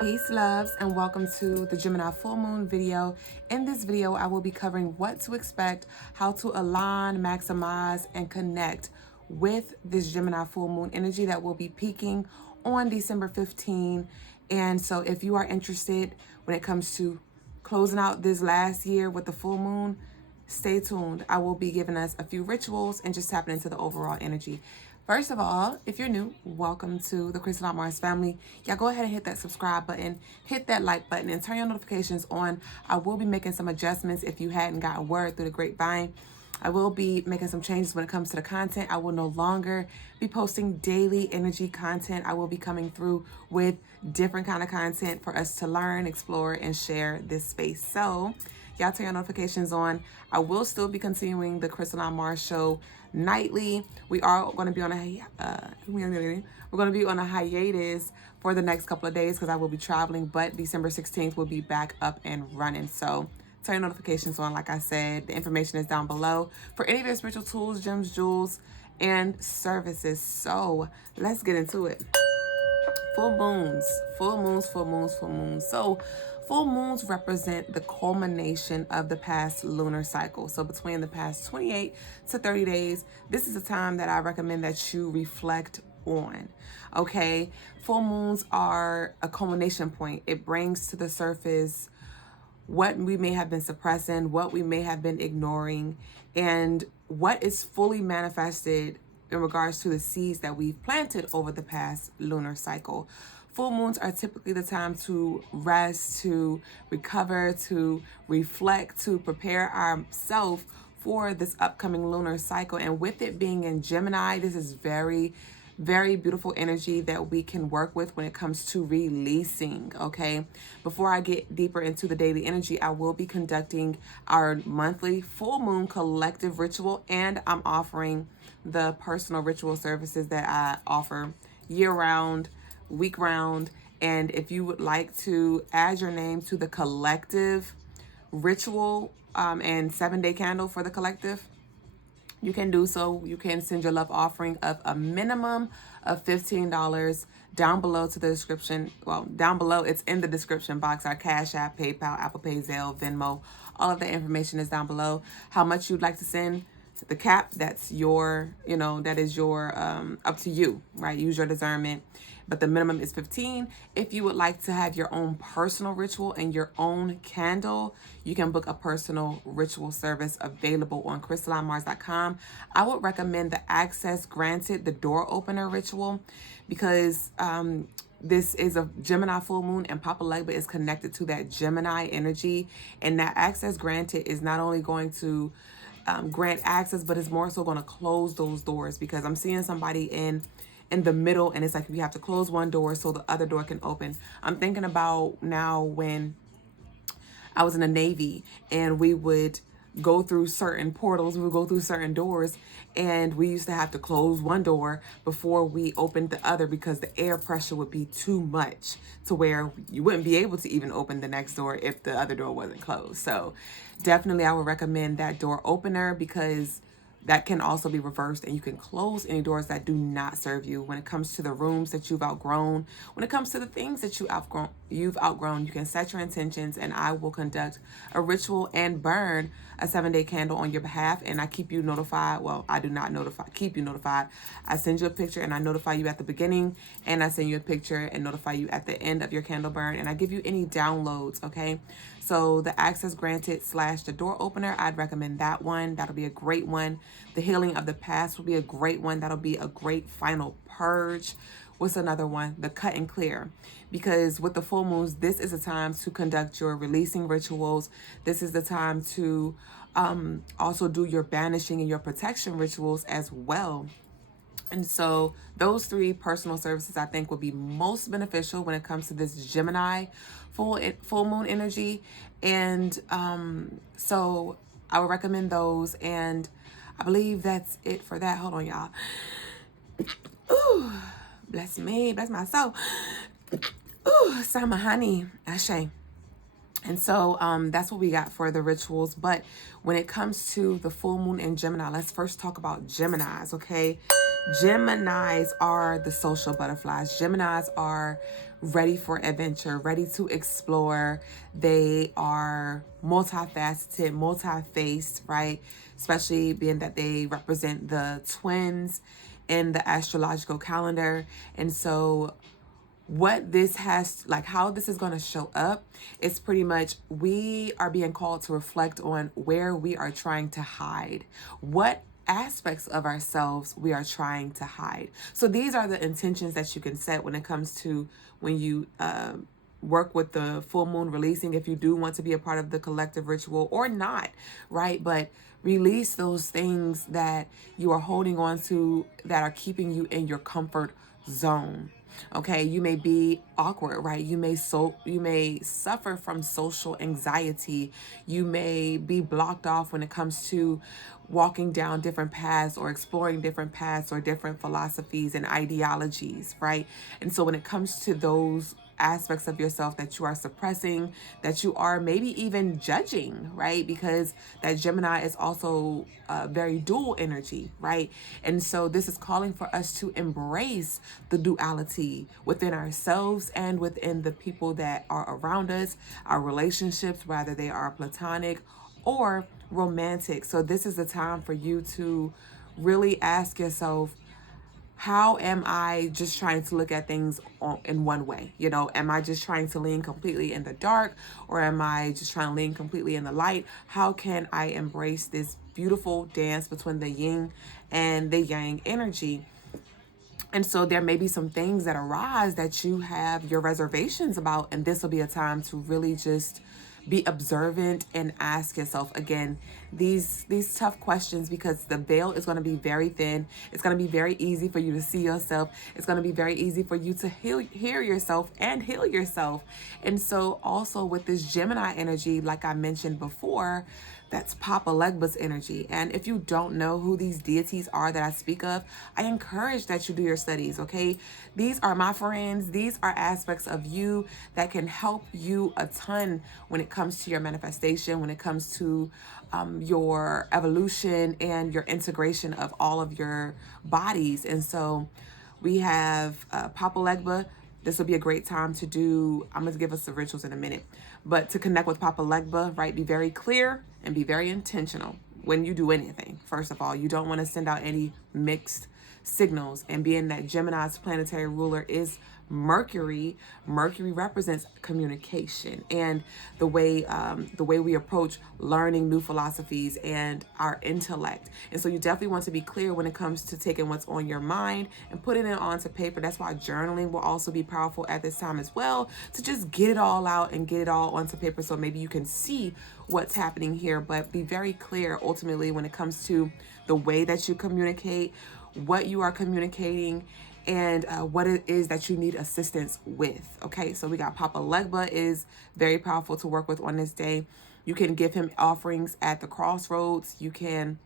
Peace, loves, and welcome to the Gemini full moon video. In this video, I will be covering what to expect, how to align, maximize, and connect with this Gemini full moon energy that will be peaking on December 15. And so if you are interested when it comes to closing out this last year with the full moon, stay tuned. I will be giving us a few rituals and just tapping into the overall energy. First of all, if you're new, welcome to the Crystaline family. Y'all go ahead and hit that subscribe button, hit that like button, and turn your notifications on. I will be making some adjustments if you hadn't got word through the grapevine. I will be making some changes when it comes to the content. I will no longer be posting daily energy content. I will be coming through with different kind of content for us to learn, explore, and share this space. So y'all turn your notifications on. I will still be continuing the Crystaline Mars show nightly. We are going to be on a hiatus for the next couple of days because I will be traveling, but December 16th will be back up and running. So turn your notifications on. Like I said, the information is down below for any of your spiritual tools, gems, jewels, and services. So let's get into it. Full moons, full moons, full moons, full moons. So full moons represent the culmination of the past lunar cycle. So between the past 28 to 30 days, this is a time that I recommend that you reflect on. Okay, full moons are a culmination point. It brings to the surface what we may have been suppressing, what we may have been ignoring, and what is fully manifested in regards to the seeds that we've planted over the past lunar cycle. Full moons are typically the time to rest, to recover, to reflect, to prepare ourselves for this upcoming lunar cycle. And with it being in Gemini, this is very beautiful energy that we can work with when it comes to releasing. Okay, before I get deeper into the daily energy, I will be conducting our monthly full moon collective ritual, and I'm offering the personal ritual services that I offer year round, week round. And if you would like to add your name to the collective ritual and 7-day candle for the collective, you can do so. You can send your love offering of a minimum of $15 down below to the description. Well, down below, it's in the description box. Our Cash App, PayPal, Apple Pay, Zelle, Venmo, all of the information is down below. How much you'd like to send, the cap, that's your, that is your, up to you, right? Use your discernment. But the minimum is 15. If you would like to have your own personal ritual and your own candle, you can book a personal ritual service available on crystallinemars.com. I would recommend the Access Granted, the door opener ritual, because this is a Gemini full moon and Papa Legba is connected to that Gemini energy. And that Access Granted is not only going to grant access, but it's more so going to close those doors, because I'm seeing somebody in the middle, and it's like we have to close one door so the other door can open. I'm thinking about now when I was in the Navy and we would go through certain portals, we would go through certain doors, and we used to have to close one door before we opened the other because the air pressure would be too much to where you wouldn't be able to even open the next door if the other door wasn't closed. So definitely I would recommend that door opener, because that can also be reversed, and you can close any doors that do not serve you. When it comes to the rooms that you've outgrown, when it comes to the things that you've outgrown, you can set your intentions, and I will conduct a ritual and burn a 7-day candle on your behalf, and I keep you notified. Well, I do not keep you notified. I send you a picture and I notify you at the beginning, and I send you a picture and notify you at the end of your candle burn, and I give you any downloads. Okay, so the Access Granted / the door opener, I'd recommend that one. That'll be a great one. The Healing of the Past will be a great one. That'll be a great final purge. What's another one? The Cut and Clear. Because with the full moons, this is a time to conduct your releasing rituals. This is the time to also do your banishing and your protection rituals as well. And so those 3 personal services I think will be most beneficial when it comes to this Gemini full moon energy. And so I would recommend those. And I believe that's it for that. Hold on, y'all. Ooh, bless me, bless my soul. Ooh, Sama honey, Ashe. And so that's what we got for the rituals. But when it comes to the full moon in Gemini, let's first talk about Geminis, okay? Geminis are the social butterflies. Geminis are ready for adventure, ready to explore. They are multifaceted, multi-faced, right? Especially being that they represent the twins in the astrological calendar. And so what this has, like how this is going to show up, it's pretty much we are being called to reflect on where we are trying to hide, what aspects of ourselves we are trying to hide. So these are the intentions that you can set when it comes to when you work with the full moon releasing, if you do want to be a part of the collective ritual or not, right? But release those things that you are holding on to that are keeping you in your comfort zone. Okay, you may be awkward, right? You may suffer from social anxiety. You may be blocked off when it comes to walking down different paths or exploring different paths or different philosophies and ideologies, right? And so when it comes to those aspects of yourself that you are suppressing, that you are maybe even judging, right? Because that Gemini is also very dual energy, right? And so this is calling for us to embrace the duality within ourselves and within the people that are around us, our relationships, whether they are platonic or romantic. So this is the time for you to really ask yourself, how am I just trying to look at things in one way? You know, am I just trying to lean completely in the dark, or am I just trying to lean completely in the light? How can I embrace this beautiful dance between the yin and the yang energy? And so there may be some things that arise that you have your reservations about, and this will be a time to really just be observant and ask yourself again these tough questions, because the veil is going to be very thin. It's going to be very easy for you to see yourself. It's going to be very easy for you to hear yourself and heal yourself. And so also with this Gemini energy, like I mentioned before, that's Papa Legba's energy. And if you don't know who these deities are that I speak of, I encourage that you do your studies, okay? These are my friends. These are aspects of you that can help you a ton when it comes to your manifestation, when it comes to your evolution and your integration of all of your bodies. And so we have Papa Legba. This will be a great time to do, I'm going to give us the rituals in a minute, but to connect with Papa Legba, right? Be very clear and be very intentional when you do anything. First of all, you don't want to send out any mixed signals. And being that Gemini's planetary ruler is Mercury, Mercury represents communication and the way we approach learning new philosophies and our intellect. And so you definitely want to be clear when it comes to taking what's on your mind and putting it onto paper. That's why journaling will also be powerful at this time as well, to just get it all out and get it all onto paper, so maybe you can see what's happening here. But be very clear ultimately when it comes to the way that you communicate, what you are communicating, and what it is that you need assistance with. Okay, so we got Papa Legba is very powerful to work with on this day. You can give him offerings at the crossroads. You can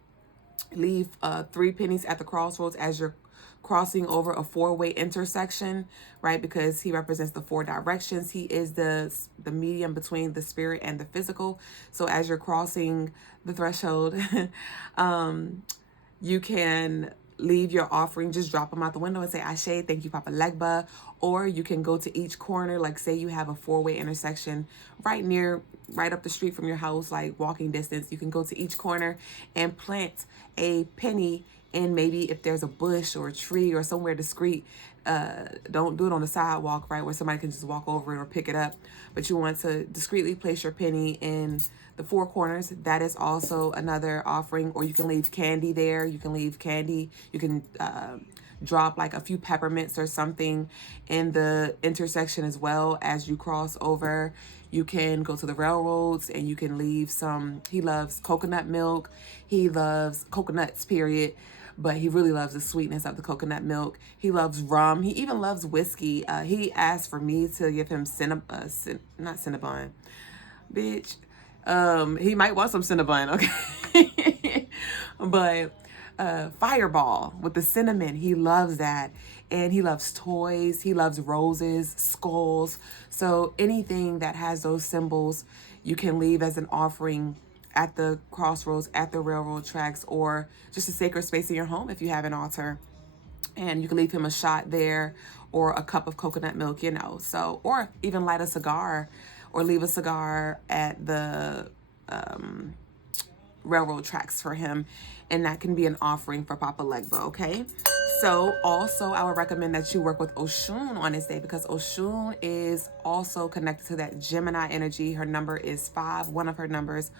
leave 3 pennies at the crossroads as you're crossing over a 4-way intersection, right? Because he represents the 4 directions. He is the medium between the spirit and the physical. So as you're crossing the threshold, you can leave your offering, just drop them out the window and say, Ashe, thank you, Papa Legba. Or you can go to each corner, like say you have a 4-way intersection right up the street from your house, like walking distance. You can go to each corner and plant a penny in, maybe if there's a bush or a tree or somewhere discreet. Don't do it on the sidewalk, right, where somebody can just walk over it or pick it up. But you want to discreetly place your penny in the 4 corners. That is also another offering. Or you can leave candy there. You can leave candy. You can drop like a few peppermints or something in the intersection as well as you cross over. You can go to the railroads and you can leave some. He loves coconut milk. He loves coconuts, period. But he really loves the sweetness of the coconut milk. He loves rum. He even loves whiskey. He asked for me to give him not Cinnabon, bitch. He might want some Cinnabon, okay? But Fireball with the cinnamon, he loves that. And he loves toys. He loves roses, skulls. So anything that has those symbols, you can leave as an offering at the crossroads, at the railroad tracks, or just a sacred space in your home if you have an altar. and you can leave him a shot there or a cup of coconut milk, you know. So, or even light a cigar or leave a cigar at the railroad tracks for him, and that can be an offering for Papa Legba, okay? So also I would recommend that you work with Oshun on this day, because Oshun is also connected to that Gemini energy. Her number is 5. One of her numbers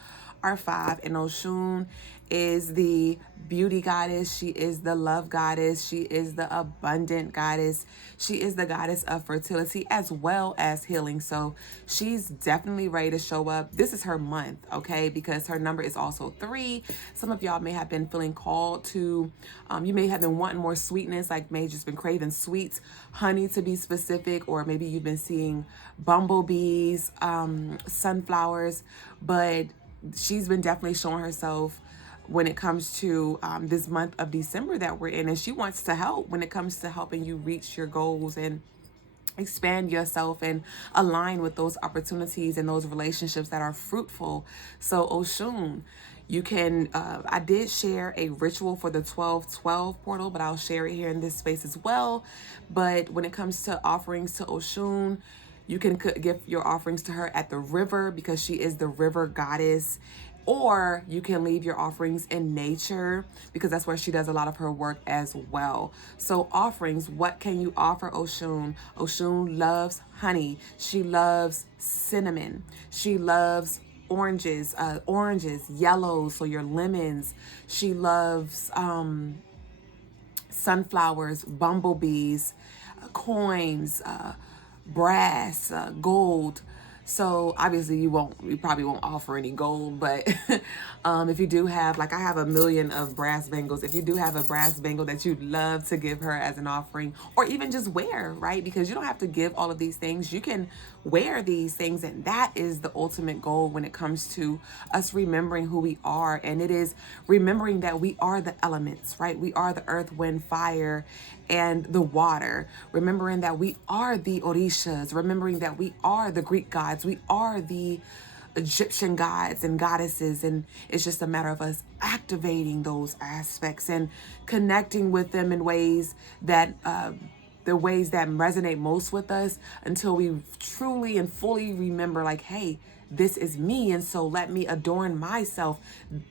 are 5, and Oshun is the beauty goddess. She is the love goddess. She is the abundant goddess. She is the goddess of fertility as well as healing. So she's definitely ready to show up. This is her month, okay? Because her number is also 3. Some of y'all may have been feeling called to, you may have been wanting more sweetness, like may just been craving sweets, honey to be specific, or maybe you've been seeing bumblebees, sunflowers, but she's been definitely showing herself when it comes to this month of December that we're in, and she wants to help when it comes to helping you reach your goals and expand yourself and align with those opportunities and those relationships that are fruitful. So Oshun, you can, I did share a ritual for the 1212 portal, but I'll share it here in this space as well. But when it comes to offerings to Oshun, you can give your offerings to her at the river, because she is the river goddess. Or you can leave your offerings in nature, because that's where she does a lot of her work as well. So offerings, what can you offer Oshun? Oshun loves honey. She loves cinnamon. She loves oranges, yellows, so your lemons. She loves sunflowers, bumblebees, coins, brass, gold. So obviously you probably won't offer any gold, but if you do have, like I have a million of brass bangles. If you do have a brass bangle that you'd love to give her as an offering, or even just wear, right? Because you don't have to give all of these things. You can wear these things, and that is the ultimate goal when it comes to us remembering who we are. And it is remembering that we are the elements, right? We are the earth, wind, fire, and the water. Remembering that we are the Orishas. Remembering that we are the Greek gods. We are the Egyptian gods and goddesses, and it's just a matter of us activating those aspects and connecting with them in ways that the ways that resonate most with us, until we truly and fully remember, like, hey, this is me, and so let me adorn myself.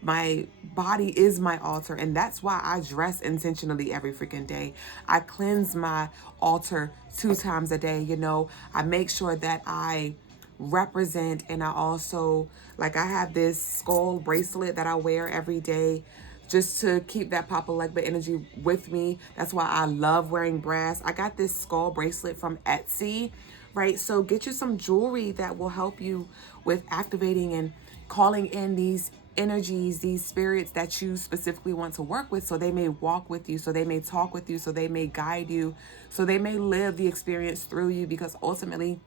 My body is my altar, and that's why I dress intentionally every freaking day. I cleanse my altar 2 times a day. You know, I make sure that I represent, and I also, like, I have this skull bracelet that I wear every day just to keep that Papa Legba energy with me. That's why I love wearing brass. I got this skull bracelet from Etsy, right? So get you some jewelry that will help you with activating and calling in these energies, these spirits that you specifically want to work with, so they may walk with you, so they may talk with you, so they may guide you, so they may live the experience through you, because ultimately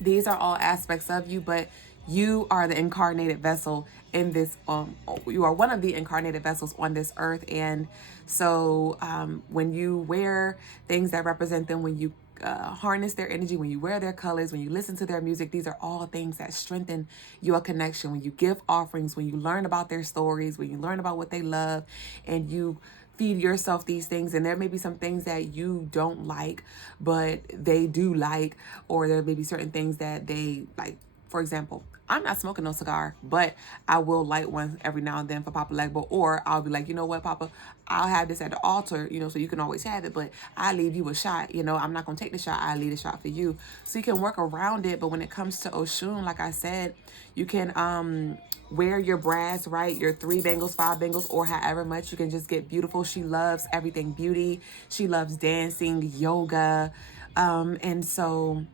these are all aspects of you, but you are the incarnated vessel in this, you are one of the incarnated vessels on this earth. And so when you wear things that represent them, when you harness their energy, when you wear their colors, when you listen to their music, these are all things that strengthen your connection. When you give offerings, when you learn about their stories, when you learn about what they love, and you feed yourself these things. And there may be some things that you don't like, but they do like, or there may be certain things that they like. For example, I'm not smoking no cigar, but I will light one every now and then for Papa Legba, or I'll be like, you know what, Papa, I'll have this at the altar, you know, so you can always have it, but I leave you a shot, you know, I'm not going to take the shot, I leave the shot for you. So you can work around it. But when it comes to Oshun, like I said, you can wear your brass, right? Your 3 bangles, 5 bangles, or however much. You can just get beautiful. She loves everything beauty. She loves dancing, yoga. And so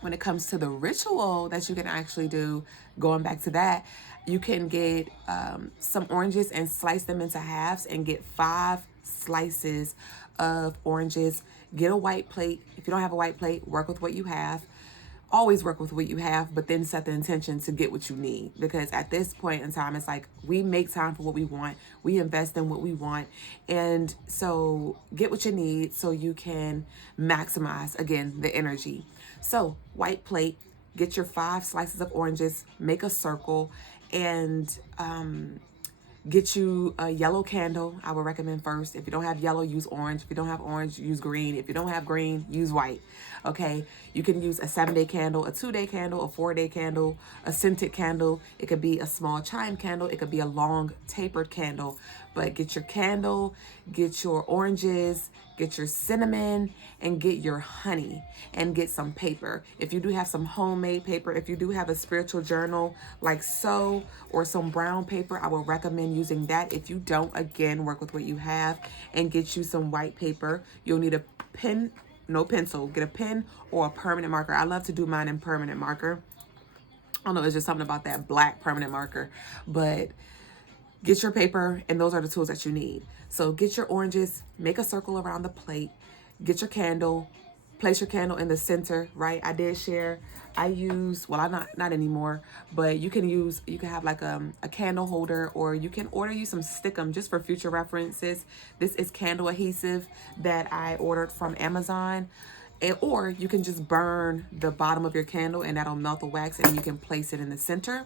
when it comes to the ritual that you can actually do, going back to that, you can get some oranges and slice them into halves and get 5 slices of oranges. Get a white plate. If you don't have a white plate, work with what you have. Always work with what you have, but then set the intention to get what you need. Because at this point in time, it's like we make time for what we want. We invest in what we want. And so get what you need so you can maximize, again, the energy. So white plate, get your 5 slices of oranges, make a circle, and Get you a yellow candle. I would recommend first. If you don't have yellow, use orange. If you don't have orange, use green. If you don't have green, use white. Okay. You can use a 7-day candle, a 2-day candle, a 4-day candle, a scented candle. It could be a small chime candle. It could be a long tapered candle. But get your candle, get your oranges, get your cinnamon, and get your honey, and get some paper. If you do have some homemade paper, if you do have a spiritual journal like so, or some brown paper, I would recommend using that. If you don't, again, work with what you have and get you some white paper. You'll need a pen, no pencil. Get a pen or a permanent marker. I love to do mine in permanent marker. I don't know, it's just something about that black permanent marker, but get your paper, and those are the tools that you need. So get your oranges, make a circle around the plate, get your candle, place your candle in the center, right? I did share, I use, well, I'm not anymore, but you can have like a candle holder, or you can order you some stickum just for future references. This is candle adhesive that I ordered from Amazon. Or you can just burn the bottom of your candle and that'll melt the wax, and you can place it in the center.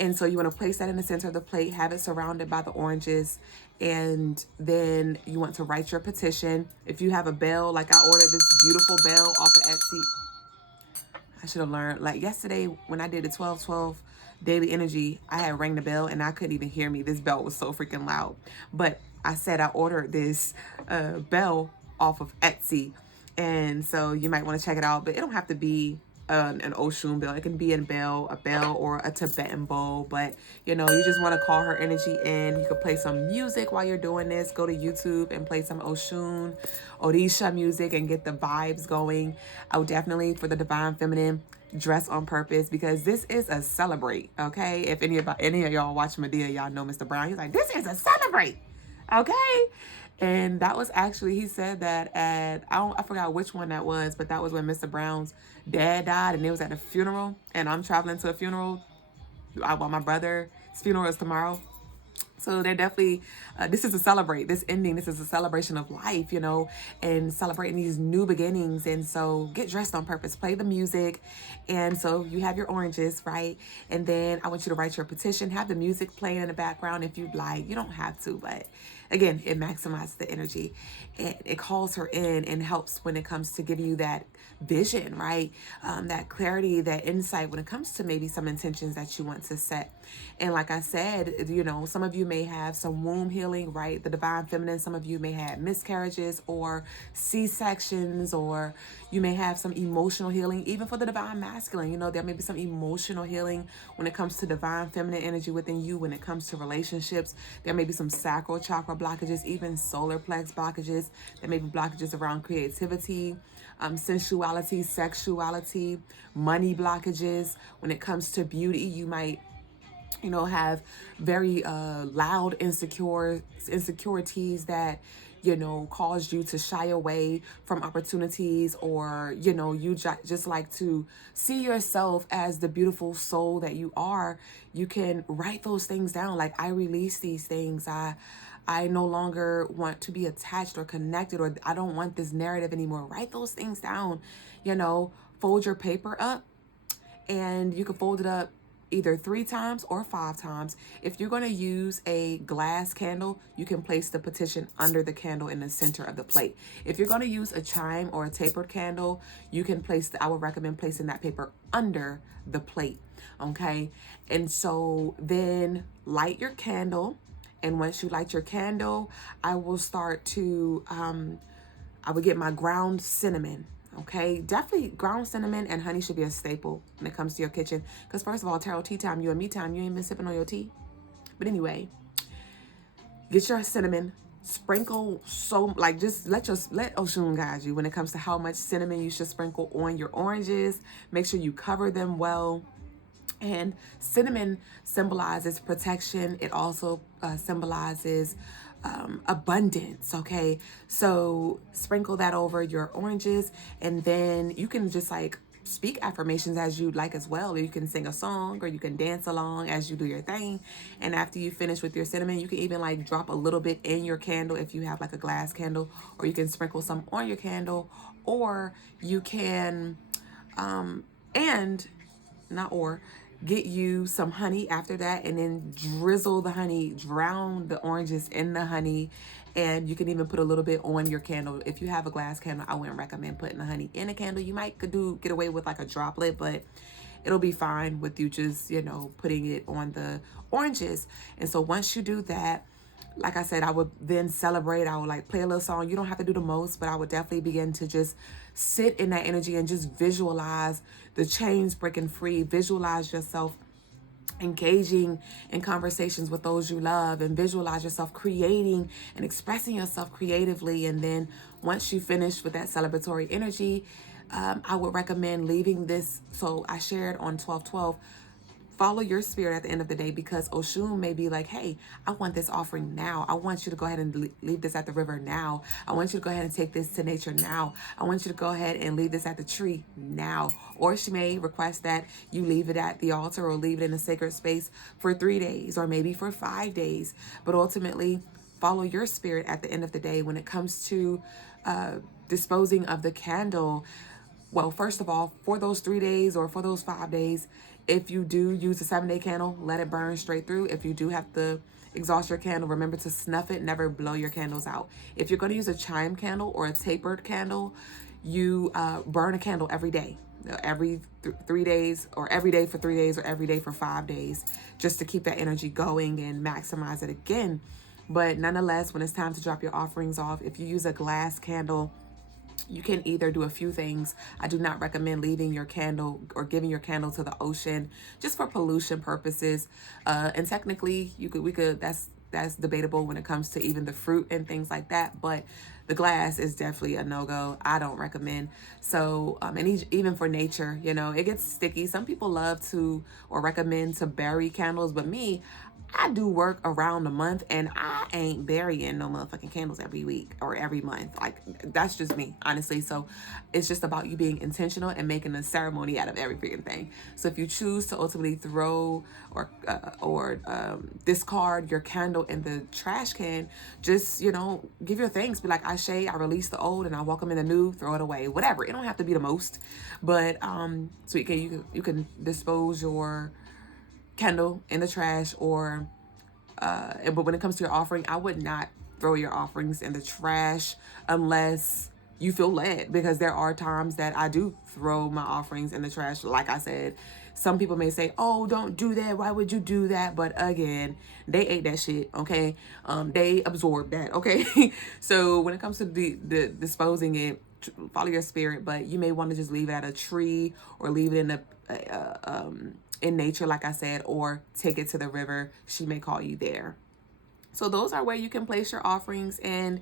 And so you want to place that in the center of the plate, have it surrounded by the oranges, and then you want to write your petition. If you have a bell, like I ordered this beautiful bell off of Etsy. I should have learned, like yesterday when I did the 12/12 daily energy, I had rang the bell and I couldn't even hear me. This bell was so freaking loud. But I said I ordered this bell off of Etsy. And so you might want to check it out, but it don't have to be an Oshun bell. It can be a bell or a Tibetan bowl. But you know, you just want to call her energy in. You could play some music while you're doing this. Go to YouTube and play some Oshun, Orisha music and get the vibes going. I would definitely, for the divine feminine, dress on purpose, because this is a celebrate. Okay, if any of y'all watch Medea, y'all know Mr. Brown. He's like, this is a celebrate. Okay. And that was actually, he said that at, I forgot which one that was, but that was when Mr. Brown's dad died, and it was at a funeral, and I'm traveling to a funeral. Well, my brother's funeral is tomorrow. So they're definitely, this is a celebrate, this ending, this is a celebration of life, you know, and celebrating these new beginnings. And so get dressed on purpose, play the music. And so you have your oranges, right? And then I want you to write your petition, have the music playing in the background if you'd like. You don't have to, but again, it maximizes the energy. It calls her in and helps when it comes to giving you that vision, right? That clarity, that insight when it comes to maybe some intentions that you want to set. And like I said, you know, some of you may have some womb healing, right? The divine feminine, some of you may have miscarriages or C-sections, or you may have some emotional healing. Even for the divine masculine, you know, there may be some emotional healing when it comes to divine feminine energy within you. When it comes to relationships, there may be some sacral chakra blockages, even solar plex blockages. There may be blockages around creativity, sensuality, sexuality, money blockages. When it comes to beauty, you might, you know, have very loud insecurities that, you know, caused you to shy away from opportunities, or, you know, you just like to see yourself as the beautiful soul that you are. You can write those things down. Like, I release these things. I no longer want to be attached or connected, or I don't want this narrative anymore. Write those things down. You know, fold your paper up, and you can fold it up either 3 times or 5 times. If you're going to use a glass candle, you can place the petition under the candle in the center of the plate. If you're going to use a chime or a tapered candle, you can I would recommend placing that paper under the plate. Okay. And so then light your candle. And once you light your candle, I will start to, I would get my ground cinnamon. Okay, definitely ground cinnamon and honey should be a staple when it comes to your kitchen. Because first of all, tarot tea time, you and me time, you ain't been sipping on your tea. But anyway, get your cinnamon, sprinkle just let Oshun guide you when it comes to how much cinnamon you should sprinkle on your oranges. Make sure you cover them well. And cinnamon symbolizes protection. It also symbolizes abundance. Okay, so sprinkle that over your oranges, and then you can just like speak affirmations as you'd like as well. Or you can sing a song, or you can dance along as you do your thing. And after you finish with your cinnamon, you can even like drop a little bit in your candle if you have like a glass candle, or you can sprinkle some on your candle, or you can get you some honey after that, and then drizzle the honey, drown the oranges in the honey. And you can even put a little bit on your candle. If you have a glass candle, I wouldn't recommend putting the honey in a candle. You might get away with like a droplet, but it'll be fine with you just, you know, putting it on the oranges. And so once you do that, like I said, I would then celebrate. I would like play a little song. You don't have to do the most, but I would definitely begin to just sit in that energy and just visualize the chains breaking free. Visualize yourself engaging in conversations with those you love, and visualize yourself creating and expressing yourself creatively. And then once you finish with that celebratory energy, I would recommend leaving this. So I shared on 12/12, follow your spirit at the end of the day, because Oshun may be like, hey, I want this offering now. I want you to go ahead and leave this at the river now. I want you to go ahead and take this to nature now. I want you to go ahead and leave this at the tree now. Or she may request that you leave it at the altar or leave it in a sacred space for 3 days or maybe for 5 days. But ultimately, follow your spirit at the end of the day when it comes to disposing of the candle. Well, first of all, for those 3 days or for those 5 days, if you do use a 7-day candle, let it burn straight through. If you do have to exhaust your candle, remember to snuff it. Never blow your candles out. If you're going to use a chime candle or a tapered candle, you burn a candle every day. Every 3 days, or every day for 3 days, or every day for 5 days, just to keep that energy going and maximize it again. But nonetheless, when it's time to drop your offerings off, if you use a glass candle, you can either do a few things. I do not recommend leaving your candle or giving your candle to the ocean just for pollution purposes. And technically, that's debatable when it comes to even the fruit and things like that. But the glass is definitely a no-go. I don't recommend. So, and even for nature, you know, it gets sticky. Some people love to or recommend to bury candles, but me, I do work around the month, and I ain't burying no motherfucking candles every week or every month. Like, that's just me, honestly. So it's just about you being intentional and making a ceremony out of every freaking thing. So if you choose to ultimately throw or discard your candle in the trash can, just, you know, give your thanks. Be like, Ashe, I release the old and I welcome in the new. Throw it away. Whatever. It don't have to be the most, but so you can dispose your candle in the trash, or but when it comes to your offering, I would not throw your offerings in the trash unless you feel led, because there are times that I do throw my offerings in the trash. Like I said, some people may say, oh, don't do that, why would you do that? But again, they ate that shit, okay? They absorbed that, okay? So when it comes to the disposing it, follow your spirit, but you may want to just leave it at a tree, or leave it in nature, like I said, or take it to the river. She may call you there. So those are where you can place your offerings, and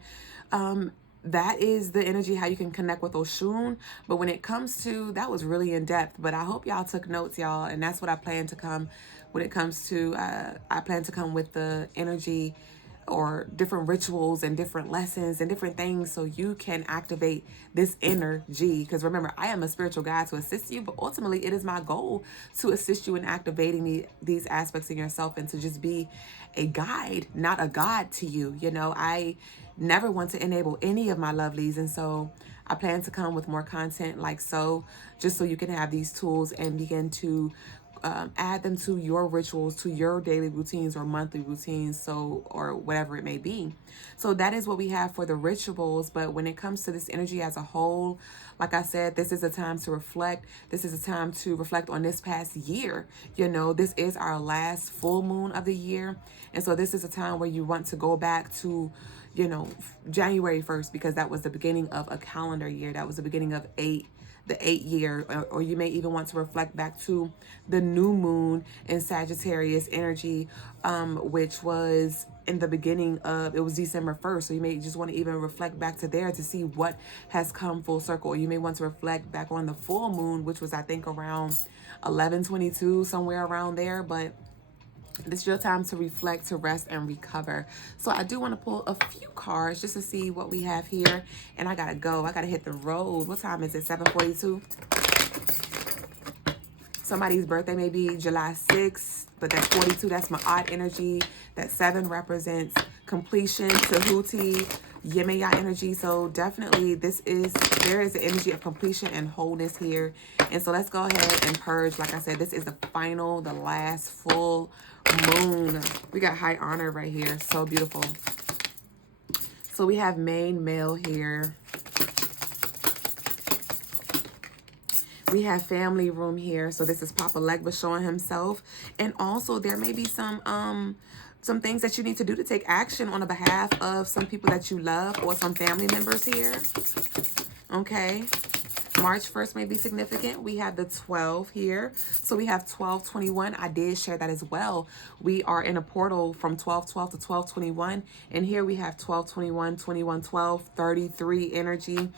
that is the energy, how you can connect with Oshun. But when it comes to, that was really in depth, but I hope y'all took notes, y'all, and that's what I plan to come when it comes to, I plan to come with the energy or different rituals and different lessons and different things, so you can activate this energy. Because remember, I am a spiritual guide to assist you, but ultimately it is my goal to assist you in activating these aspects in yourself, and to just be a guide, not a god to you. You know, I never want to enable any of my lovelies, and so I plan to come with more content like so, just so you can have these tools and begin to add them to your rituals, to your daily routines or monthly routines, so, or whatever it may be. So that is what we have for the rituals. But when it comes to this energy as a whole, like I said, this is a time to reflect. This is a time to reflect on this past year. You know, this is our last full moon of the year. And so this is a time where you want to go back to, you know, January 1st, because that was the beginning of a calendar year. That was the beginning of the 8th year, or you may even want to reflect back to the new moon in Sagittarius energy, which was in the beginning of, it was December 1st. So you may just want to even reflect back to there to see what has come full circle. Or you may want to reflect back on the full moon, which was, I think, around 11/22, somewhere around there. But this is your time to reflect, to rest, and recover. So I do want to pull a few cards just to see what we have here. And I gotta go. I gotta hit the road. What time is it? 7:42. Somebody's birthday may be July 6th, but that 42, that's my odd energy. That 7 represents completion, Tahuti, Gemini energy. So definitely there is the energy of completion and wholeness here. And so let's go ahead and purge. Like I said, this is the last full moon. We got high honor right here. So beautiful. So we have main male here. We have family room here. So this is Papa Legba showing himself. And also there may be some things that you need to do to take action on the behalf of some people that you love or some family members here. Okay. March 1st may be significant. We have the 12 here. So we have 1221. I did share that as well. We are in a portal from 1212 to 1221. And here we have 1221, 2112, 33 energy.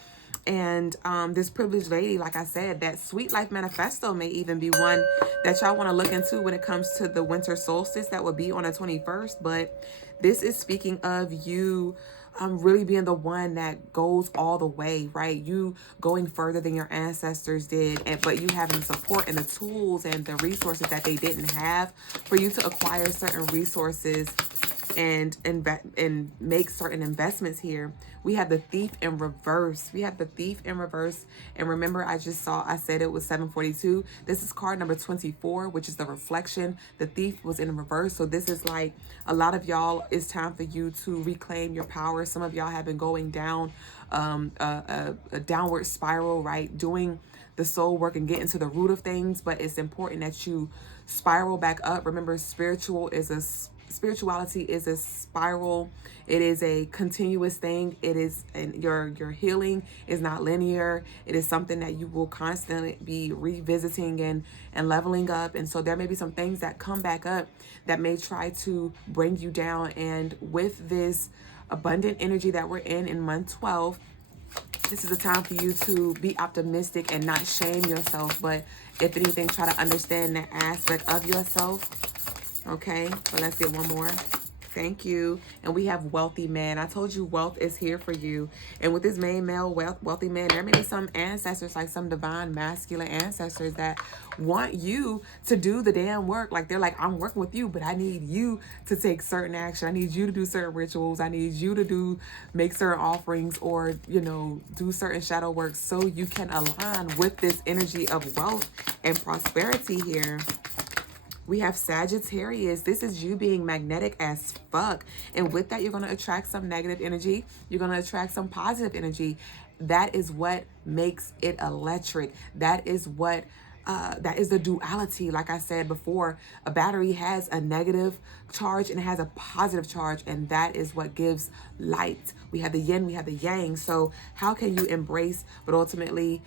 And this privileged lady, like I said, that sweet life manifesto may even be one that y'all want to look into when it comes to the winter solstice that will be on the 21st. But this is speaking of you really being the one that goes all the way, right? You going further than your ancestors did, but you having the support and the tools and the resources that they didn't have for you to acquire certain resources and make certain investments here. We have the thief in reverse. We have the thief in reverse. And remember, I said it was 742. This is card number 24, which is the reflection. The thief was in reverse. So this is like a lot of y'all, it's time for you to reclaim your power. Some of y'all have been going down a downward spiral, right? Doing the soul work and getting to the root of things. But it's important that you spiral back up. Remember, spirituality is a spiral. It is a continuous thing. It is, and your healing is not linear. It is something that you will constantly be revisiting and leveling up. And so there may be some things that come back up that may try to bring you down. And with this abundant energy that we're in month 12, this is a time for you to be optimistic and not shame yourself, but if anything, try to understand that aspect of yourself. Okay, so let's get one more. Thank you. And we have wealthy man. I told you wealth is here for you. And with this main male wealthy man, there may be some ancestors, like some divine masculine ancestors that want you to do the damn work. Like they're like, I'm working with you, but I need you to take certain action. I need you to do certain rituals. I need you to make certain offerings or, do certain shadow work so you can align with this energy of wealth and prosperity here. We have Sagittarius. This is you being magnetic as fuck. And with that, you're going to attract some negative energy. You're going to attract some positive energy. That is what makes it electric. That is what, that is the duality. Like I said before, a battery has a negative charge and it has a positive charge. And that is what gives light. We have the yin, we have the yang. So how can you embrace, but ultimately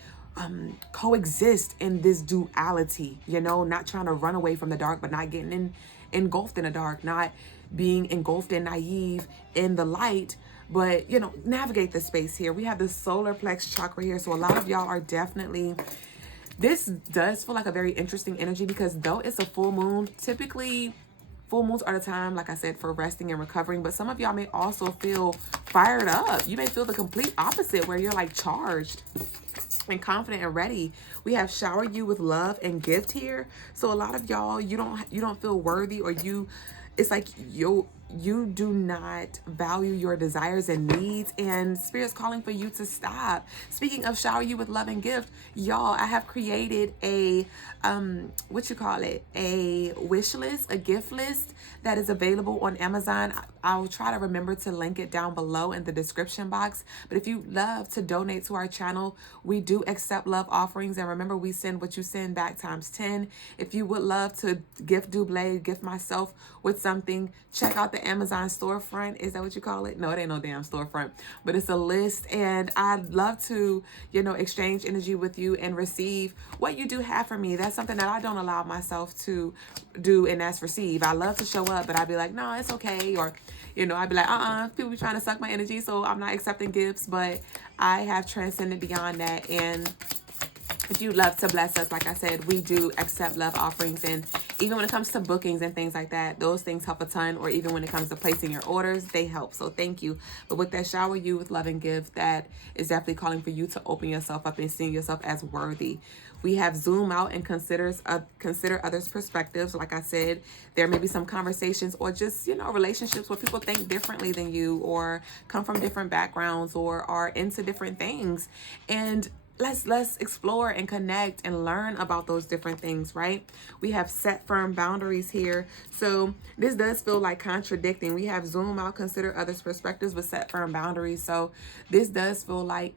coexist in this duality, not trying to run away from the dark, but not getting engulfed in the dark, not being engulfed and naive in the light, but, navigate the space here. We have the solar plex chakra here. So a lot of y'all are definitely, this does feel like a very interesting energy because though it's a full moon, typically full moons are the time, like I said, for resting and recovering. But some of y'all may also feel fired up. You may feel the complete opposite where you're like charged and confident and ready. We have shower you with love and gift here. So a lot of y'all, you don't feel worthy, or it's like you do not value your desires and needs, and Spirit's calling for you to stop. Speaking of shower you with love and gift, y'all, I have created a a wish list, a gift list that is available on Amazon. I'll try to remember to link it down below in the description box. But if you love to donate to our channel, we do accept love offerings, and remember, we send what you send back times 10. If you would love to gift Duuble, gift myself with something, check out the Amazon storefront. Is that what you call it? No, it ain't no damn storefront, but it's a list, and I'd love to, exchange energy with you and receive what you do have for me. That's something that I don't allow myself to do, and that's receive. I love to show up, but I'd be like, no, it's okay. Or, I'd be like, people be trying to suck my energy, so I'm not accepting gifts. But I have transcended beyond that, and if you'd love to bless us, like I said, we do accept love offerings. And even when it comes to bookings and things like that, those things help a ton. Or even when it comes to placing your orders, they help. So thank you. But with that shower you with love and gift, that is definitely calling for you to open yourself up and seeing yourself as worthy. We have zoom out and consider others' perspectives. Like I said, there may be some conversations or just, relationships where people think differently than you or come from different backgrounds or are into different things. And let's explore and connect and learn about those different things, right? We have set firm boundaries here. So this does feel like contradicting. We have zoom out, consider others' perspectives, but set firm boundaries. So this does feel like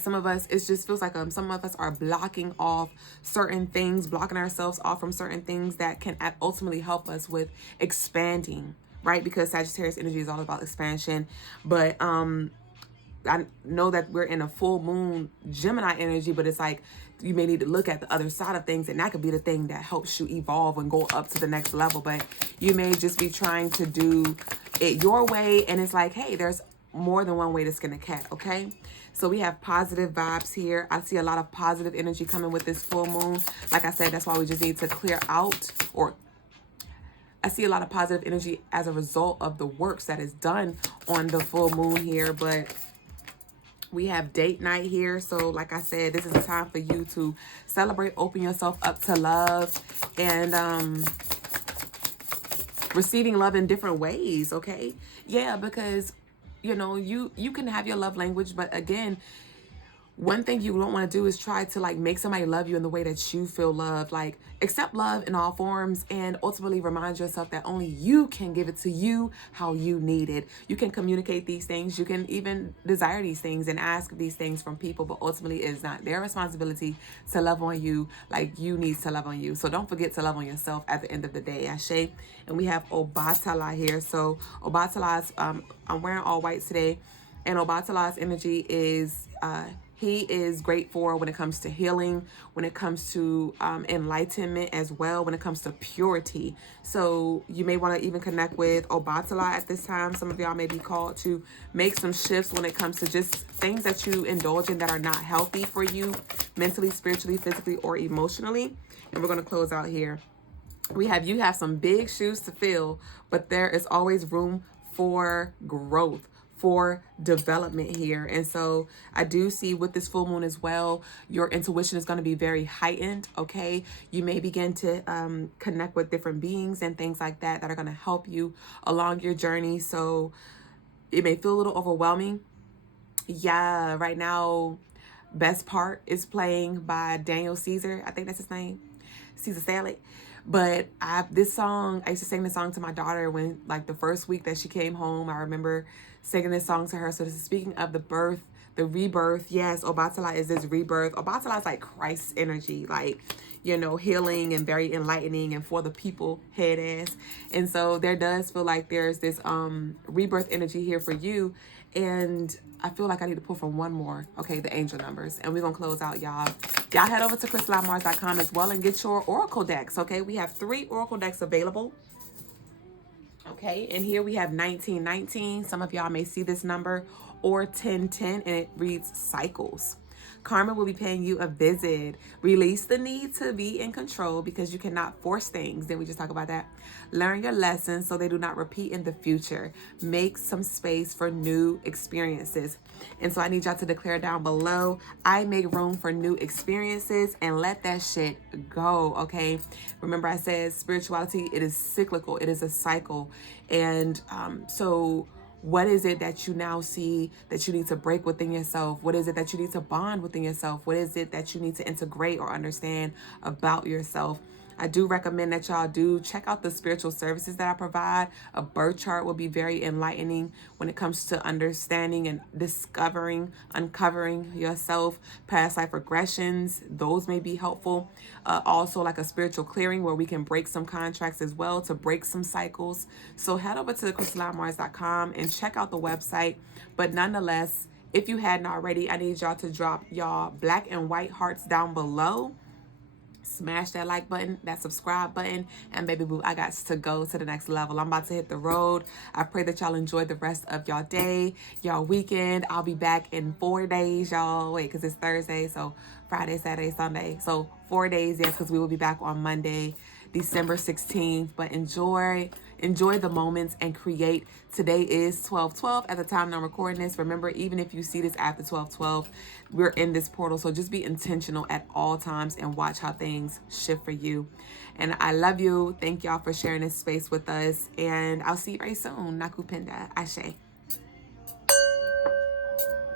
some of us, it just feels like some of us are blocking off certain things, blocking ourselves off from certain things that can ultimately help us with expanding, right? Because Sagittarius energy is all about expansion. But I know that we're in a full moon Gemini energy, but it's like you may need to look at the other side of things, and that could be the thing that helps you evolve and go up to the next level. But you may just be trying to do it your way, and it's like, hey, there's more than one way to skin a cat, okay? So we have positive vibes here. I see a lot of positive energy coming with this full moon. Like I said, that's why we just need to clear out, or I see a lot of positive energy as a result of the works that is done on the full moon here. But we have date night here. So like I said, this is a time for you to celebrate, open yourself up to love, and receiving love in different ways, okay? Yeah, because, you can have your love language, but again, one thing you don't want to do is try to like make somebody love you in the way that you feel loved. Like, accept love in all forms and ultimately remind yourself that only you can give it to you how you need it. You can communicate these things. You can even desire these things and ask these things from people, but ultimately it's not their responsibility to love on you like you need to love on you. So don't forget to love on yourself at the end of the day, Ashe. And we have Obatala here. So Obatala's, I'm wearing all white today, and Obatala's energy is, he is great for when it comes to healing, when it comes to enlightenment as well, when it comes to purity. So you may want to even connect with Obatala at this time. Some of y'all may be called to make some shifts when it comes to just things that you indulge in that are not healthy for you, mentally, spiritually, physically, or emotionally. And we're going to close out here. You have some big shoes to fill, but there is always room for growth, for development here. And so I do see with this full moon as well, your intuition is going to be very heightened, okay? You may begin to connect with different beings and things like that that are going to help you along your journey. So it may feel a little overwhelming. Yeah, right now, Best Part is playing by Daniel Caesar. I think that's his name. Caesar Salad. But this song, I used to sing this song to my daughter when, like, the first week that she came home. I remember singing this song to her. So this is speaking of the birth, the rebirth. Yes, Obatala is this rebirth. Obatala is like Christ's energy, like, healing and very enlightening and for the people, head ass. And so there does feel like there's this rebirth energy here for you. And I feel like I need to pull from one more. Okay, the angel numbers. And we're going to close out, y'all. Y'all head over to crystalinemars.com as well and get your oracle decks, okay? We have 3 oracle decks available. Okay, and here we have 1919. Some of y'all may see this number, or 1010, and it reads cycles. Karma will be paying you a visit. Release the need to be in control because you cannot force things. Then we just talk about that. Learn your lessons so they do not repeat in the future. Make some space for new experiences. And so I need y'all to declare down below, I make room for new experiences, and let that shit go, okay? Remember I said spirituality, it is cyclical. It is a cycle. And so what is it that you now see that you need to break within yourself? What is it that you need to bond within yourself? What is it that you need to integrate or understand about yourself? I do recommend that y'all do check out the spiritual services that I provide. A birth chart will be very enlightening when it comes to understanding and discovering, uncovering yourself. Past life regressions, those may be helpful. Also like a spiritual clearing where we can break some contracts as well to break some cycles. So head over to crystalinemars.com and check out the website. But nonetheless, if you hadn't already, I need y'all to drop y'all black and white hearts down below. Smash that like button, that subscribe button, and baby boo, I got to go to the next level. I'm about to hit the road. I pray that y'all enjoy the rest of y'all day, y'all weekend. I'll be back in 4 days, y'all. Wait, because it's Thursday, so Friday, Saturday, Sunday. So 4 days, yes, because we will be back on Monday, December 16th. But enjoy the moments and create. Today is 12/12 at the time I'm recording this. Remember, even if you see this after 12/12, we're in this portal. So just be intentional at all times and watch how things shift for you. And I love you. Thank y'all for sharing this space with us. And I'll see you very soon. Nakupenda. Ashe.